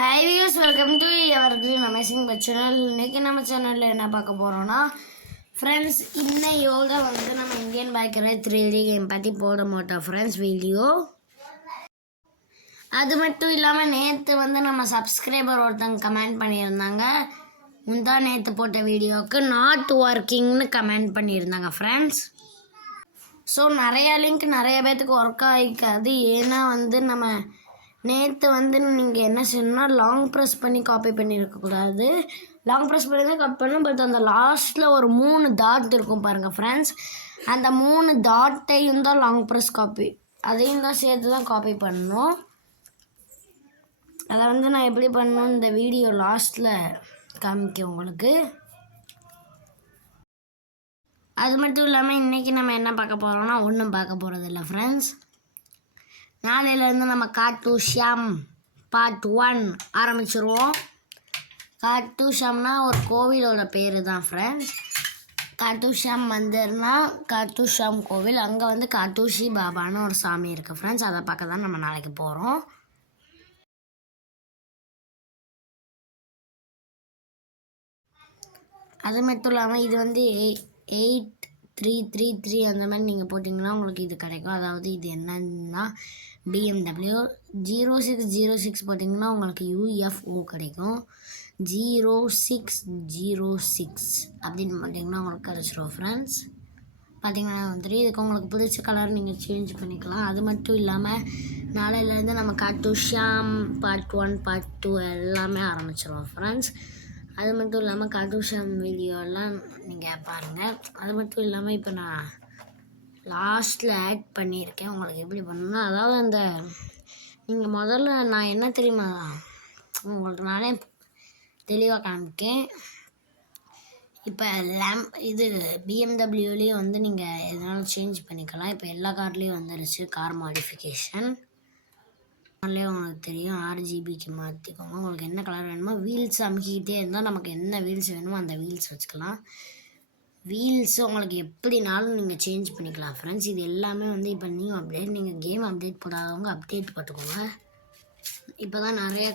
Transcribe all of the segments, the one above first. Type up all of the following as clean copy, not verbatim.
Hi views, welcome to our green amazing but channel. இன்றைக்கி நம்ம சேனலில் என்ன பார்க்க போகிறோன்னா ஃப்ரெண்ட்ஸ், இன்னையோட நம்ம இந்தியன் பைக்கரை 3D கேம் பற்றி போட மாட்டோம் ஃப்ரெண்ட்ஸ் வீடியோ. அது மட்டும் இல்லாமல் நேற்று நம்ம சப்ஸ்கிரைபர் ஒருத்தங்க கமெண்ட் பண்ணியிருந்தாங்க. நேற்று போட்ட வீடியோவுக்கு நாட் ஒர்க்கிங்னு கமெண்ட் பண்ணியிருந்தாங்க ஃப்ரெண்ட்ஸ். ஸோ நிறையா லிங்க் நிறைய பேர்த்துக்கு ஒர்க் ஆகிக்காது. ஏன்னா நம்ம நேற்று நீங்கள் என்ன செய்யணும்னா லாங் ப்ரெஸ் பண்ணி காப்பி பண்ணியிருக்கக்கூடாது. லாங் ப்ரெஸ் பண்ணி தான் காப்பி பண்ணணும். பட் அந்த லாஸ்ட்டில் ஒரு 3 டாட் இருக்கும் பாருங்கள் ஃப்ரெண்ட்ஸ். அந்த 3 டாட்டையும் தான் லாங் ப்ரெஸ் காப்பி, அதையும் தான் சேர்த்து தான் காப்பி பண்ணணும். அதை நான் எப்படி பண்ணணும் இந்த வீடியோ லாஸ்ட்டில் காமிக்க உங்களுக்கு. அது மட்டும் இல்லாமல் இன்றைக்கி நம்ம என்ன பார்க்க போகிறோம்னா ஒன்றும் பார்க்க போகிறதில்ல ஃப்ரெண்ட்ஸ். நாளையிலேருந்து நம்ம காட்டு ஷாம் பார்ட் 1 ஆரம்பிச்சிருவோம். காட்டு ஷாம்னா ஒரு கோவிலோட பேர் தான் ஃப்ரெண்ட்ஸ். காட்டு ஷாம் மந்திர்னா காட்டு ஷாம் கோவில். அங்கே காட்டூசி பாபான்னு ஒரு சாமி இருக்குது ஃப்ரெண்ட்ஸ். அதை பார்க்க தான் நம்ம நாளைக்கு போகிறோம். அது மட்டும் இல்லாமல் இது 8333 அந்த மாதிரி நீங்கள் போட்டிங்கன்னா உங்களுக்கு இது கிடைக்கும். அதாவது இது என்னன்னா BMW 0606 போட்டிங்கன்னா உங்களுக்கு UFO கிடைக்கும். 0606 அப்படின்னு போட்டிங்கன்னா உங்களுக்கு கிடச்சிரும் ஃப்ரெண்ட்ஸ். பார்த்திங்கன்னா இதுக்கு உங்களுக்கு பிடிச்ச கலர் நீங்கள் சேஞ்ச் பண்ணிக்கலாம். அது மட்டும் இல்லாமல் நாளையிலேருந்து நம்ம காட்டு ஷாம் பார்ட் 1 பார்ட் 2 எல்லாமே ஆரம்பிச்சிருவோம் ஃப்ரெண்ட்ஸ். அது மட்டும் இல்லாமல் காட்டு ஷாம் வீடியோலாம் நீங்கள் பாருங்கள். அது மட்டும் இல்லாமல் இப்போ நான் லாஸ்ட்டில் ஆட் பண்ணியிருக்கேன். உங்களுக்கு எப்படி பண்ணணும்னா, அதாவது நீங்கள் முதல்ல நான் என்ன தெரியுமா உங்களுக்கு நானே தெளிவாக காமிக்கேன். இப்போ இது BMWலேயும் நீங்கள் எதனாலும் சேஞ்ச் பண்ணிக்கலாம். இப்போ எல்லா கார்லேயும் வந்துருச்சு கார் மாடிஃபிகேஷன். அதுலேயே உங்களுக்கு தெரியும். RGBக்கு மாற்றிக்கோங்க. உங்களுக்கு என்ன கலர் வேணுமோ வீல்ஸ் அமுக்கிக்கிட்டே இருந்தால் நமக்கு என்ன வீல்ஸ் வேணுமோ அந்த வீல்ஸ் வச்சுக்கலாம். வீல்ஸு உங்களுக்கு எப்படினாலும் நீங்கள் சேஞ்ச் பண்ணிக்கலாம் ஃப்ரெண்ட்ஸ். இது எல்லாமே இப்போ நியூ அப்டேட். நீங்கள் கேம் அப்டேட் போடாதவங்க அப்டேட் போட்டுக்கோங்க. இப்போ தான் நிறைய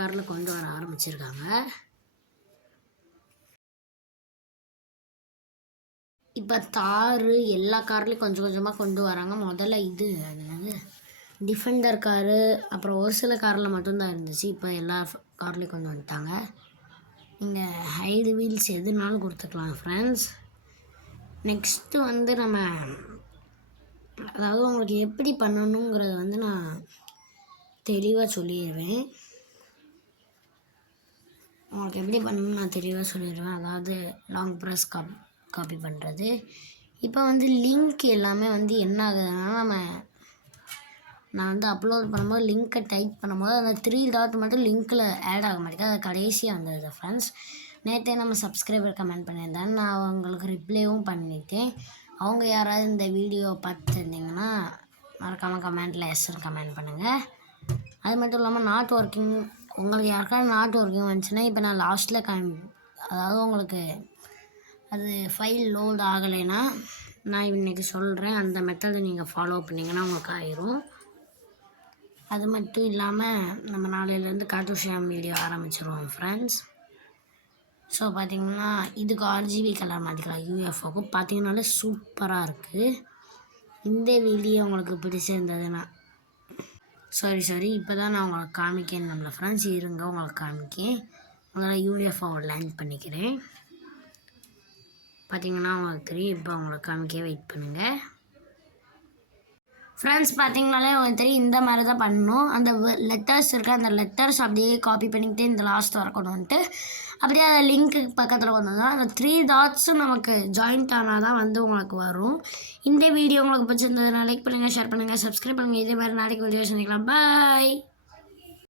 காரில் கொண்டு வர ஆரம்பிச்சிருக்காங்க. இப்போ தார் எல்லா கார்லேயும் கொஞ்சம் கொஞ்சமாக கொண்டு வராங்க. முதல்ல அது டிஃபெண்டர் காரு, அப்புறம் ஒரு சில காரில் மட்டும்தான் இருந்துச்சு. இப்போ எல்லா கார்லேயும் கொண்டு வந்துட்டாங்க. நீங்கள் ஹைடு வீல்ஸ் எதுனாலும் கொடுத்துக்கலாம் ஃப்ரெண்ட்ஸ். நெக்ஸ்ட்டு நம்ம அதாவது உங்களுக்கு எப்படி பண்ணணுங்கிறத நான் தெளிவாக சொல்லிடுவேன். உங்களுக்கு எப்படி பண்ணணும்னு நான் தெளிவாக சொல்லிடுவேன். அதாவது லாங் ப்ரெஸ் காப்பி பண்ணுறது. இப்போ லிங்க் எல்லாமே என்ன ஆகுதுன்னா நான் அப்லோட் பண்ணும்போது லிங்க்கை டைப் பண்ணும்போது அந்த 3 டாட் மட்டும் லிங்க்கில் ஆட் ஆக மாட்டேங்குது. அது கடைசியாக வந்துடுது ஃப்ரெண்ட்ஸ். நேற்றே நம்ம சப்ஸ்கிரைபர் கமெண்ட் பண்ணியிருந்தேன். நான் அவங்களுக்கு ரிப்ளைவும் பண்ணிட்டேன். அவங்க யாராவது இந்த வீடியோ பார்த்துருந்தீங்கன்னா மறக்காமல் கமெண்ட்டில் எஸ்ன்னு கமெண்ட் பண்ணுங்கள். அது மட்டும் இல்லாமல் நாட் ஒர்க்கிங் உங்களுக்கு யாருக்காவது நாட் ஒர்க்கிங் வந்துச்சுன்னா இப்போ நான் லாஸ்ட்டில் அதாவது உங்களுக்கு அது ஃபைல் லோட் ஆகலைன்னா நான் இன்றைக்கி சொல்கிறேன். அந்த மெத்தடை நீங்கள் ஃபாலோ பண்ணிங்கன்னா உங்களுக்கு ஆயிரும். அது மட்டும் இல்லாமல் நம்ம நாளையிலேருந்து காட்டு ஷாம் வீடியோ ஆரம்பிச்சிருவோம் ஃப்ரெண்ட்ஸ். ஸோ பார்த்திங்கன்னா இதுக்கு RGB கலர் மாற்றிக்கலாம். UFOக்கு பார்த்திங்கனாலே சூப்பராக இருக்குது. இந்த வீடியோ உங்களுக்கு பிடிச்சிருந்ததுன்னா சாரி இப்போ தான் நான் உங்களுக்கு காமிக்கேன் நம்மளை ஃப்ரெண்ட்ஸ். இருங்க உங்களுக்கு காமிக்கேன். உங்களால் UFOவை லேண்ட் பண்ணிக்கிறேன். பார்த்திங்கன்னா உங்களுக்கு தெரியும். இப்போ உங்களுக்கு காமிக்க வெயிட் பண்ணுங்கள் ஃப்ரெண்ட்ஸ். பார்த்திங்கனாலே உங்களுக்கு தெரியும். இந்த மாதிரி தான் பண்ணணும். அந்த லெட்டர்ஸ் இருக்குது, அந்த லெட்டர்ஸ் அப்படியே காப்பி பண்ணிக்கிட்டே இந்த லாஸ்ட் வரக்கணும்ன்ட்டு அப்படியே அந்த லிங்க்கு பக்கத்தில் வந்ததுதான் அந்த 3 டாட்ஸும் நமக்கு ஜாயிண்ட் ஆனால் தான் உங்களுக்கு வரும். இந்த வீடியோ உங்களுக்கு பிடிச்சிருந்ததுன்னா லைக் பண்ணுங்கள், ஷேர் பண்ணுங்கள், சப்ஸ்கிரைப் பண்ணுங்கள். இதே மாதிரி நாளைக்கு வீடியோ சந்திக்கலாம். பாய்.